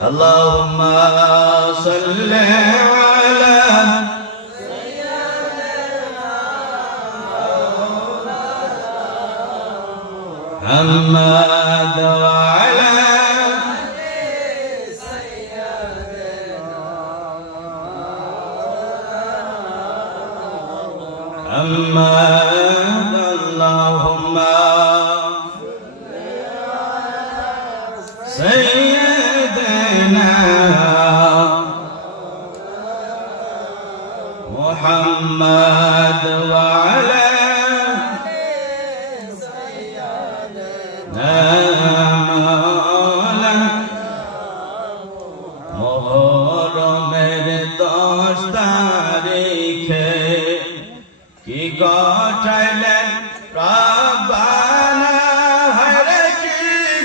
اللهم صل على محمد وعلى محمد اللهم سيدنا محمد وعلى মোহরমের 10 তারিখে কি ঘটাইলেন রব্বানা হরে কি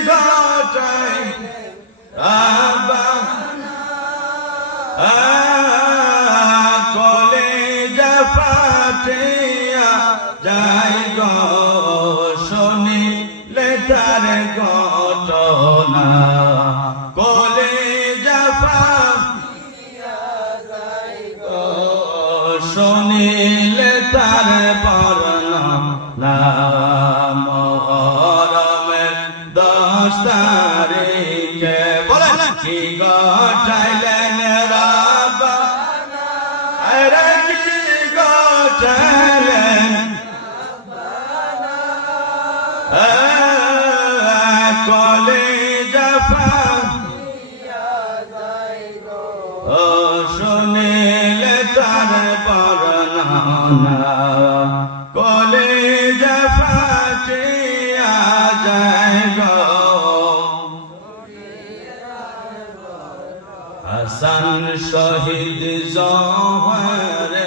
ঘটাইলেন রব্বানা কলেজা ফাটিয়া যাই গো শুনিলে তার ঘটনা কলেজা ফাটিয়া যাই গো শুনিলে তার বর্ণনা মোহরমের 10 তারিখে বলেন কি ঘটাইলেন রব্বানা আরে কি ঘটাইলেন রব্বানা কলেজা ফাটিয়া যাই গো শুনিলে তার বর্ণনা কলেজা ফাটিয়া যাই গো হাসান শহীদ জওহরেতে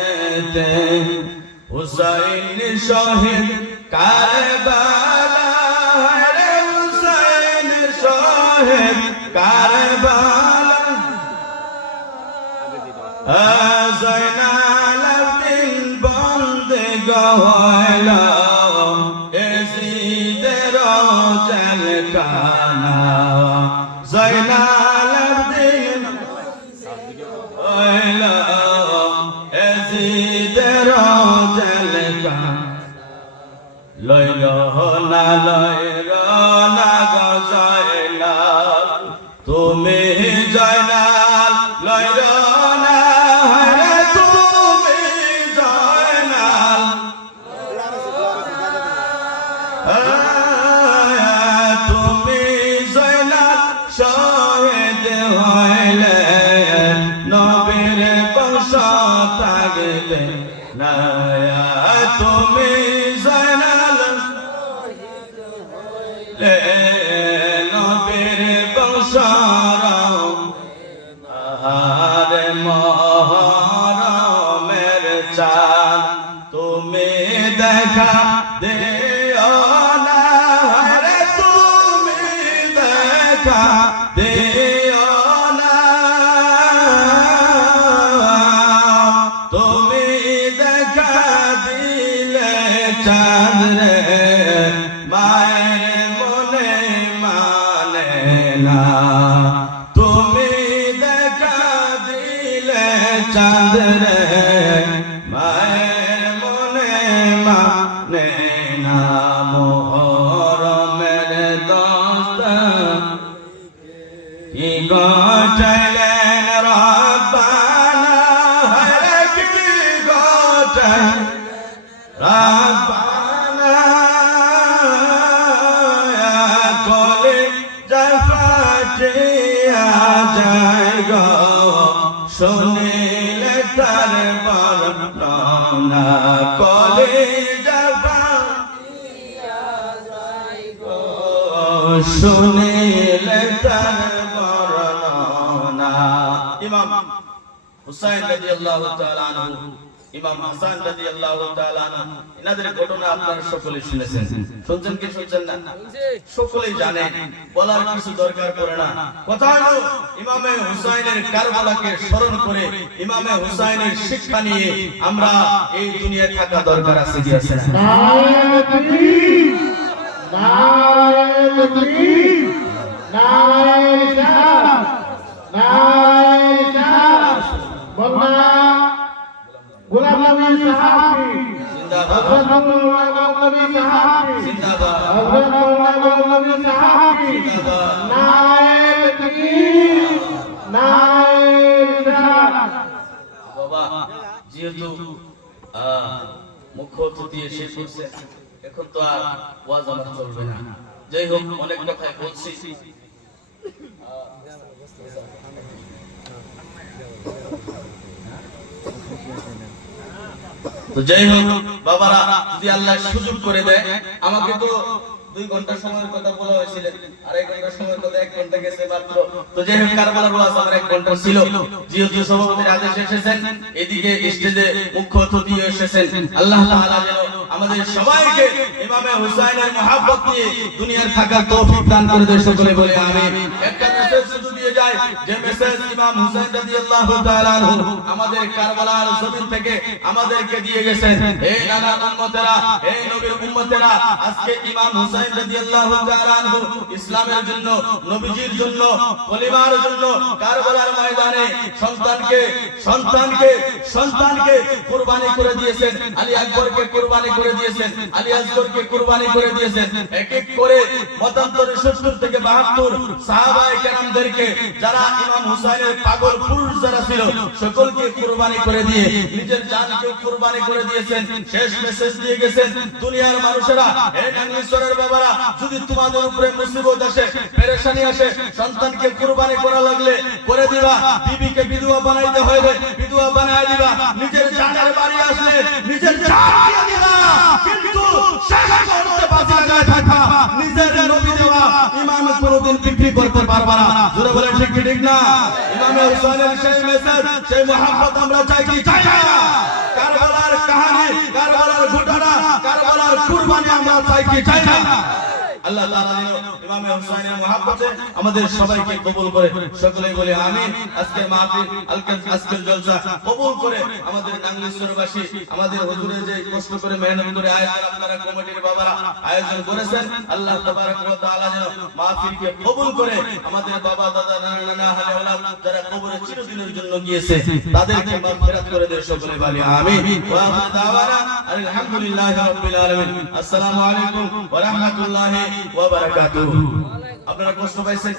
হুসাইন শহীদ কারবালা রে হুসাইন শহীদ কারবালা জয়নাল আবদিন বন্দে গহলা এজিদের জলকানা জয়নাল আবদিন গহলা এজিদের জলকানা লইল না গজাইলাল তুমি জয়নাল লইল না হরে তুমি জয়নাল তুমি জয়নাল শহীদ হইলে নবীর বংশ থাকবে না তুমি জয়নাল নবীর বংশ আহারে মোহরমের চাঁদ তুমি দেখা দিও না হরে তুমি দেখা দিও না তুমি দেখা দিলে চাঁদ রে মায়ের মনে মানে না তুমি দেখা দিলে চাঁদ রে মায়ের মনে মানে না মোহরমের 10 কি ঘটাইলেন রব্বানা হরে কি ঘটাইলেন রব্বানা কলেজা ফাটিয়া যাই গো শুনিলে তার বর্ণনা কলেজা ফাটিয়া যাই গো শুনিলে তার বর্ণনা ইমাম হুসাইন রাদিয়াল্লাহু তাআলা আনহু ইমাম হাসান রাদিয়াল্লাহু তাআলা আনহু এনাদের ঘটনা আপনারা সকলেই শুনেছেন শুনছেন কি শুনছেন না সকলেই জানেন বলার কিছু দরকার পড়ে না কথা হলো ইমামে হুসাইনের কারবালাকে স্মরণ করে ইমামে হুসাইনের শিক্ষা নিয়ে আমরা এই দুনিয়ায় থাকা দরকার আছে কি আছে না নারায়ে রিসালাত, নারায়ে রিসালাত। মোল্লা গোলাম নবী সাহাবী জিন্দাবাদ হযরত গোলাম নবী সাহাবী জিন্দাবাদ হযরত গোলাম নবী সাহাবী জিন্দাবাদ নারায়ে তাকবীর, নারায়ে রিসালাত। বাবা যেহেতু মুখ্য অতিথি এসে পড়ছে, এখন তো আর ওয়াজ আমার চলবে না। যাই হোক, অনেক কথাই বলছি। তো যাই হোক বাবারা, যদি আল্লাহ সুযোগ করে দেয়, আমাকে তো 2 ঘন্টা সময়ের কথা বলা হয়েছিল, 2.5 ঘন্টা সময়ের কথা 1 ঘন্টা গেছে মাত্র। তো যাই হোক, কারবালার ওয়াজ আমার 1 ঘন্টা ছিল। যেহেতু সভাপতির আদেশ এসেছেন, এদিকে স্টেজে মুখ্য অতিথি এসেছেন, আল্লাহ তাআলা যেন আমাদের সবাইকে ইমামে হুসাইনের মহব্বত নিয়ে দুনিয়ার থাকার তৌফিক দান করে দেয়, সকলে বলে আমিন। একটা মেসেজ শুধু দিয়ে যায়, যে মেসেজ ইমাম হুসাইন রাদিয়াল্লাহু তাআলা আনহু আমাদের কারবালার জমিন থেকে আমাদেরকে দিয়ে গেছেন। এই নানা উম্মতেরা, এই নবীর উম্মতেরা, আজকে ইমাম হুসাইন রাদিয়াল্লাহু তাআলা আনহু ইসলামের জন্য, নবীজির জন্য, কলিমার জন্য কারবালার ময়দানে সন্তানকে কুরবানি করে দিয়েছেন। আলী আকবরকে কুরবানি করে দিয়েছেন, আলী আসগরকে কুরবানি করে দিয়েছেন। এক এক করে মতান্তরে 70 থেকে 72 সাহাবায়ে কেরামদেরকে, যারা ইমাম হুসাইনের পাগল পুরুষ যারা ছিল, সকলকে কুরবানি করে দিয়ে নিজের জানকে কুরবানি করে দিয়েছেন। শেষ মেসেজ দিয়ে গেছেন, দুনিয়ার মানুষেরা, এই নাঙ্গিশ্বরের বাবারা, যদি তোমাদের উপরে মুসিবত আসে, পেরেশানি আসে, সন্তানকে কুরবানি করা লাগলে করে দিবা, বিবিকে বিধবা বানাইতে হইলে বিধবা বানাই দিবা, নিজের জানের বাড়ি আসলে নিজের জান দিয়ে দিবা, কিন্তু শেষ করতে বাঁচি লাগায় থাকবা, নিজের নবী দেওয়া ইমাম কোনদিন বিক্রি করতে পারবা না। জোরে বলেন ঠিক কি ঠিক না? ইমামে হুসাইনের সেই মেসেজ, সেই মহব্বত আমরা চাই কি চাই না? কারবালার কাহিনী, কারবালার ঘটনা, কারবালার কুরবানি আমরা চাই কি চাই না? আল্লাহ তাআলা ইমামে হুসাইনের মহব্বতে আমাদের সবাইকে কবুল করে, সকলেই বলে আমিন। আজকের মাহফিল, আজকের জলসা কবুল করে আমাদের নাঙ্গিশ্বরবাসী, আমাদের হুজুরে যে কষ্ট করে মেহনত করে আয়োজন, আপনারা কমিটির বাবারা আয়োজন করেছেন, আল্লাহ তাবারক ওয়া তাআলা যেন মাহফিলকে কবুল করে আমাদের বাবা দাদা নানা হালে ওলাদ যারা কবরে চিরদিনের জন্য গিয়েছে, তাদেরকে মাগফিরাত করে দেয়, সকলে বলে আমিন। ওয়া আখিরু দাওয়ানা আলহামদুলিল্লাহি রাব্বিল আলামিন। আসসালামু আলাইকুম ওয়া রাহমাতুল্লাহি ওয়া বারাকাতুহু। আপনারা কষ্ট পাইছেন?